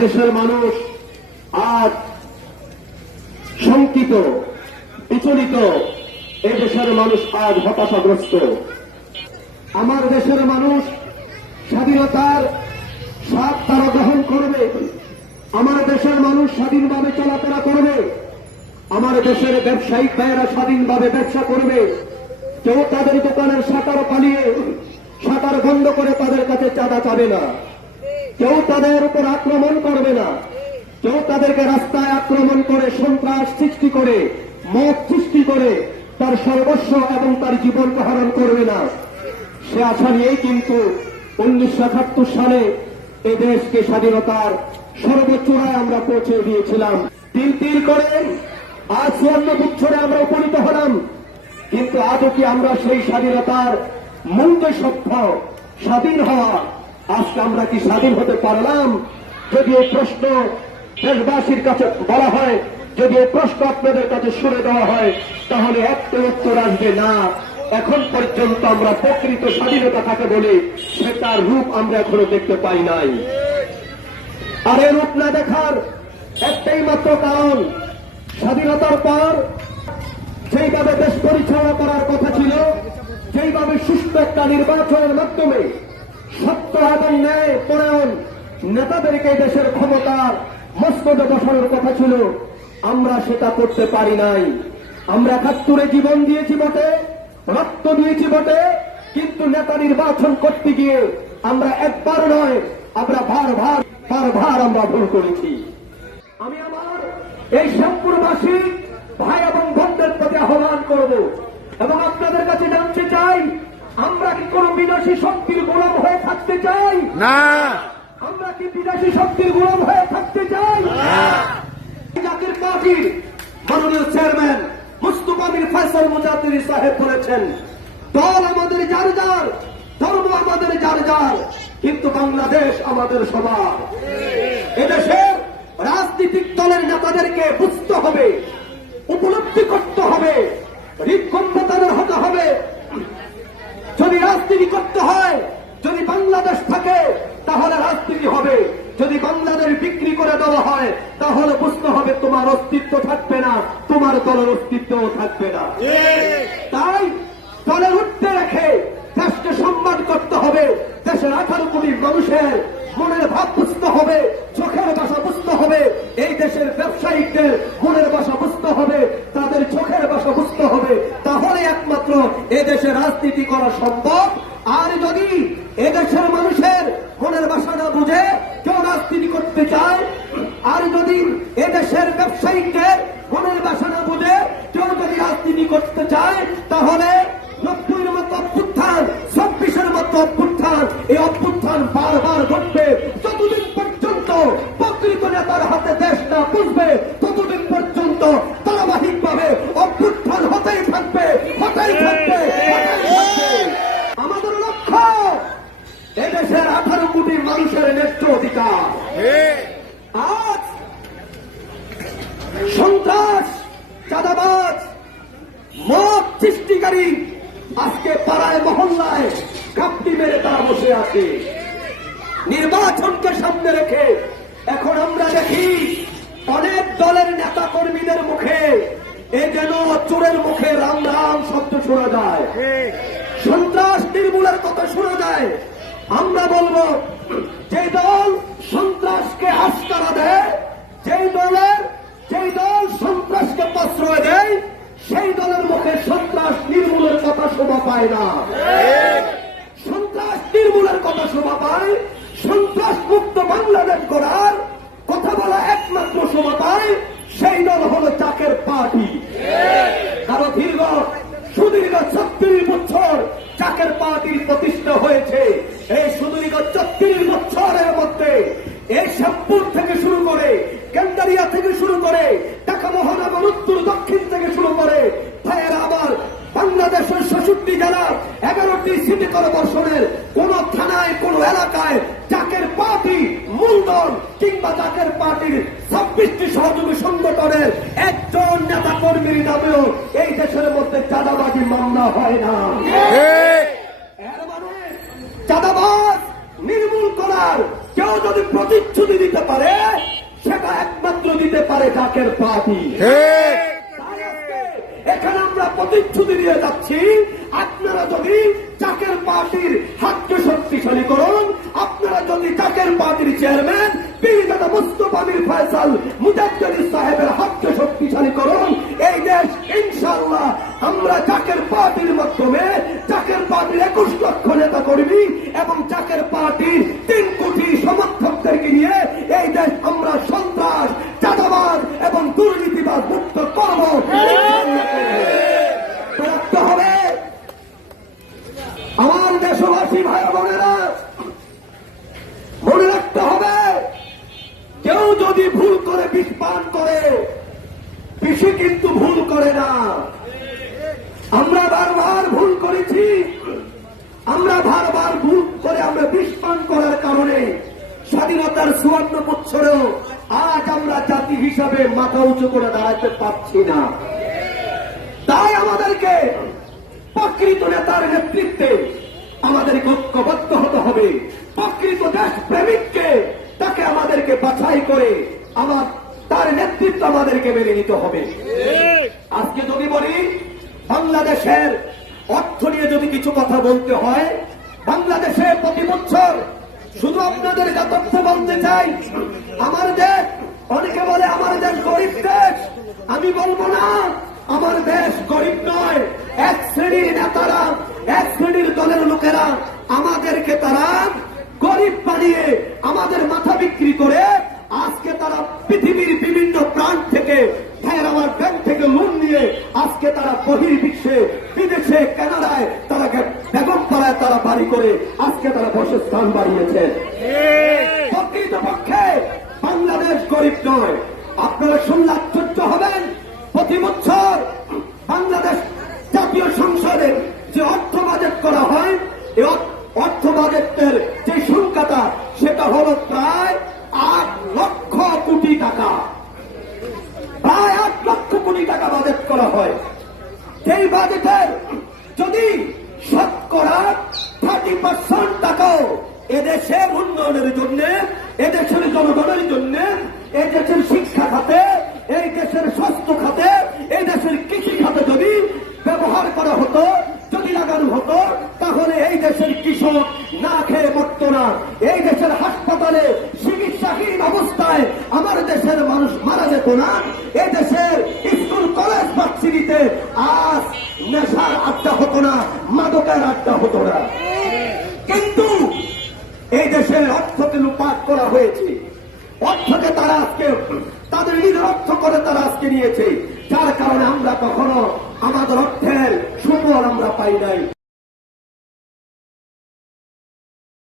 দেশের মানুষ আজ শঙ্কিত, বিচলিত, এ দেশের মানুষ আজ হতাশাগ্রস্ত। আমার দেশের মানুষ স্বাধীনতার স্বাদ তারা গ্রহণ করবে। আমার দেশের মানুষ স্বাধীনভাবে চলাফেরা করবে। আমার দেশের ব্যবসায়িক ভাইয়েরা স্বাধীনভাবে ব্যবসা করবে। কেউ তাদের দোকানের শাটার পালিয়ে শাটার বন্ধ করে তাদের কাছে চাঁদা চাবে না। কেউ তাদের উপর আক্রমণ করবে না। কেউ তাদেরকে রাস্তায় আক্রমণ করে, সন্ত্রাস সৃষ্টি করে, মত সৃষ্টি করে, তার সর্বস্ব এবং তার জীবনকে হরণ করবে না। সে আশা নিয়েই কিন্তু উনিশশো একাত্তর সালে এ দেশকে স্বাধীনতার সর্বোচ্চরায় আমরা পৌঁছে দিয়েছিলাম। তিল তিল করে আজ সুবর্ণ বছরে আমরা উপনীত হলাম। কিন্তু আজও কি আমরা সেই স্বাধীনতার মূল্য সভ্য, স্বাধীন হওয়া আজকে আমরা কি স্বাধীন হতে পারলাম? যদি এই প্রশ্ন দেশবাসীর কাছে বলা হয়, যদি এই প্রশ্ন আপনাদের কাছে শুনে দেওয়া হয়, তাহলে একটা উত্তর আসবে না। এখন পর্যন্ত আমরা প্রকৃত স্বাধীনতা থাকে বলে, সেটার রূপ আমরা এখনও দেখতে পাই নাই। আর এই রূপ না দেখার একটাই মাত্র কারণ, স্বাধীনতার পর যেইভাবে দেশ পরিচালনা করার কথা ছিল, যেইভাবে সুস্থ একটা নির্বাচনের মাধ্যমে সত্য এবং ন্যায় পরায়ণ নেতাদেরকে দেশের ক্ষমতার মস্তদে বসানোর কথা ছিল। আমরা সেটা করতে পারি নাই। আমরা একাত্তরে জীবন দিয়েছি বটে, রক্ত দিয়েছি বটে, কিন্তু নেতা নির্বাচন করতে গিয়ে আমরা একবার নয়, আমরা ভার ভার ভার ভার আমরা ভুল করেছি। আমি আমার এই শ্যামপুরবাসী ভাই এবং বোনদের প্রতি আহ্বান করব এবং আপনাদের কাছে জানতে চাই আমরা কি কোন বিদেশি শক্তির গোলাম হয়ে থাকতে চাই? না। আমরা কি বিদেশি শক্তির গোলাম হয়ে থাকতে চাই? জাতির পার্টির মাননীয় চেয়ারম্যান মুস্তফা মির ফয়সাল সাহেব বলেছেন দল আমাদের যার যার ধর্ম আমাদের যার যার কিন্তু বাংলাদেশ আমাদের সবার। এদেশের রাজনৈতিক দলের নেতাদেরকে বুঝতে হবে উপলব্ধি করতে হবে হৃদকম্প তাদের হতে হবে যদি রাজনীতি করতে হয় যদি বাংলাদেশ থাকে তাহলে রাজনীতি হবে যদি বাংলাদেশ বিক্রি করে দেওয়া হয় তাহলে বুঝতে হবে তোমার অস্তিত্ব থাকবে না তোমার দলের অস্তিত্বও থাকবে না। তাই দলের উঠতে রেখে দেশকে সম্মান করতে হবে দেশের আঠারো কোটি মানুষের মনের ভাব বুঝতে হবে চোখের ভাষা বুঝতে হবে এই দেশের ব্যবসায়িকদের মনের ভাষা বুঝতে হবে তাদের চোখের ভাষা বুঝতে হবে। তাহলে একমাত্র এ দেশে রাজনীতি করা সম্ভব। করতে চায় তাহলে মত সৃষ্টিকারী আজকে পাড়ায়, মহল্লায় কাপটি মেরে তারা বসে আছে। নির্বাচনকে সামনে রেখে এখন আমরা দেখি অনেক দলের নেতা কর্মীদের মুখে এ যেন চোরের মুখে রাম রাম শব্দ শোনা যায়। সন্ত্রাস নির্মূলের কথা শোনা যায়। আমরা বলব, যে দল সন্ত্রাসকে আস্কারা দেয়, যেই দলের যেই দল সন্ত্রাসকে প্রশ্রয় দেয় সেই দলের মুখে সন্ত্রাস নির্মূলের কথা শোভা পায় না। সন্ত্রাস নির্মূলের কথা শোভা পায়, সন্ত্রাস মুক্ত বাংলাদেশ করার কথা বলা একমাত্র শোভা পায়, সেই দল হল চাকের পার্টি। আরও দীর্ঘ, সুদীর্ঘ ছত্রিশ বছর চাকের পার্টির প্রতিষ্ঠা হয়েছে। এই সুদীর্ঘ ছত্রিশ বছরের মধ্যে এই শ্যামপুর থেকে শুরু করে কেন্দারিয়া থেকে শুরু করে ঢাকা মহানগর উত্তর দক্ষিণ থেকে শুরু করে ভাইয়েরা আবার বাংলাদেশের ষষ্ঠটি জেলার এগারোটি সিটি কর্পোরেশনের কোন থানায়, কোন এলাকায় চাকের পার্টি মূলদল কিংবা চাকের পার্টির ছাব্বিশটি সহযোগী সংগঠনের একজন নেতা কর্মীর নামেও এই দেশের মধ্যে চাঁদাবাজি মামলা হয় না। এর মানে চাঁদাবাজ নির্মূল করার কেউ যদি প্রতিশ্রুতি দিতে পারে, সেটা একমাত্র দিতে পারে জাকের পার্টি। এখানে আমরা প্রতিশ্রুতি দিয়ে যাচ্ছি মাধ্যমে চাকের পার্টির একুশ লক্ষ নেতা কর্মী এবং চাকের পার্টির তিন কোটি সমর্থকদেরকে নিয়ে এই দেশ আমরা সন্ত্রাস চাঁদাবাদ এবং দুর্নীতিবাদ মুক্ত করব। হবে। আমার দেশবাসী ভাই বোনেরা, মনে রাখতে হবে, কেউ যদি ভুল করে বিষ পান করে, বিষে কিন্তু ভুল করে না। আমরা বারবার ভুল করেছি। আমরা বারবার ভুল করে আমরা বিষ পান করার কারণে স্বাধীনতার সুবর্ণ বৎসরেও আজ আমরা জাতি হিসাবে মাথা উঁচু করে দাঁড়াতে পারছি না। তাই আমাদেরকে প্রকৃত নেতার নেতৃত্বে আমাদেরকে ঐক্যবদ্ধ হতে হবে। প্রকৃত দেশ প্রেমিককে তাকে আমাদেরকে বাছাই করে আমার, তার নেতৃত্ব আমাদেরকে মেনে নিতে হবে। বাংলাদেশের অর্থ নিয়ে যদি কিছু কথা বলতে হয়, বাংলাদেশে প্রতি বছর শুধু আপনাদের তথ্য বলতে চাই, আমার দেশ, অনেকে বলে আমার দেশ গরিব দেশ, আমি বলব না, আমার দেশ গরিব নয়, এক শ্রেণির নেতারা, এক শ্রেণির দলের লোকেরা আমাদেরকে তারা গরিব বানিয়ে আমাদের মাথা বিক্রি করে আজকে তারা পৃথিবীর বিভিন্ন প্রান্ত থেকে আমার ব্যাংক থেকে লোন নিয়ে আজকে তারা বহির বিশ্বে বিদেশে কানাডায় তারা বেগম পাড়ায় তারা বাড়ি করে আজকে তারা বসস্থান বাড়িয়েছে। প্রকৃত পক্ষে বাংলাদেশ গরিব নয়। আপনারা শুনলে আশ্চর্য হবেন প্রতি বছর বাংলাদেশ জাতীয় সংসদে যে অর্থ বাজেট করা হয় এই অর্থ বাজেটের যে সংখ্যাটা সেটা হলো প্রায় আট লক্ষ কোটি টাকা প্রায় আট লক্ষ কোটি টাকা বাজেট করা হয়। সেই বাজেটের যদি শতকরা থার্টি পার্সেন্ট টাকাও এদেশের উন্নয়নের জন্য, এদেশের জনগণের জন্য এই দেশের শিক্ষা খাতে, এই দেশের স্বাস্থ্য খাতে এই দেশের কৃষি খাতে যদি ব্যবহার করা হতো, যদি লাগানো হতো, তাহলে এই দেশের কৃষক না খেয়ে মরত না। এই দেশের হাসপাতালে চিকিৎসাহীন অবস্থায় আমার দেশের মানুষ মারা যেত না। এই দেশের কলেজ ভার্সিটিতে আজ নেশার আড্ডা হতো না, মাদকের আড্ডা হতো না। কিন্তু এই দেশের অর্থকে লুপাত করা হয়েছে। অর্থকে তারা আজকে, তাদের নিজের অর্থ করে তারা আজকে নিয়েছে। যার কারণে আমরা কখনো আমাদের অর্থের সুফল আমরা পাই নাই।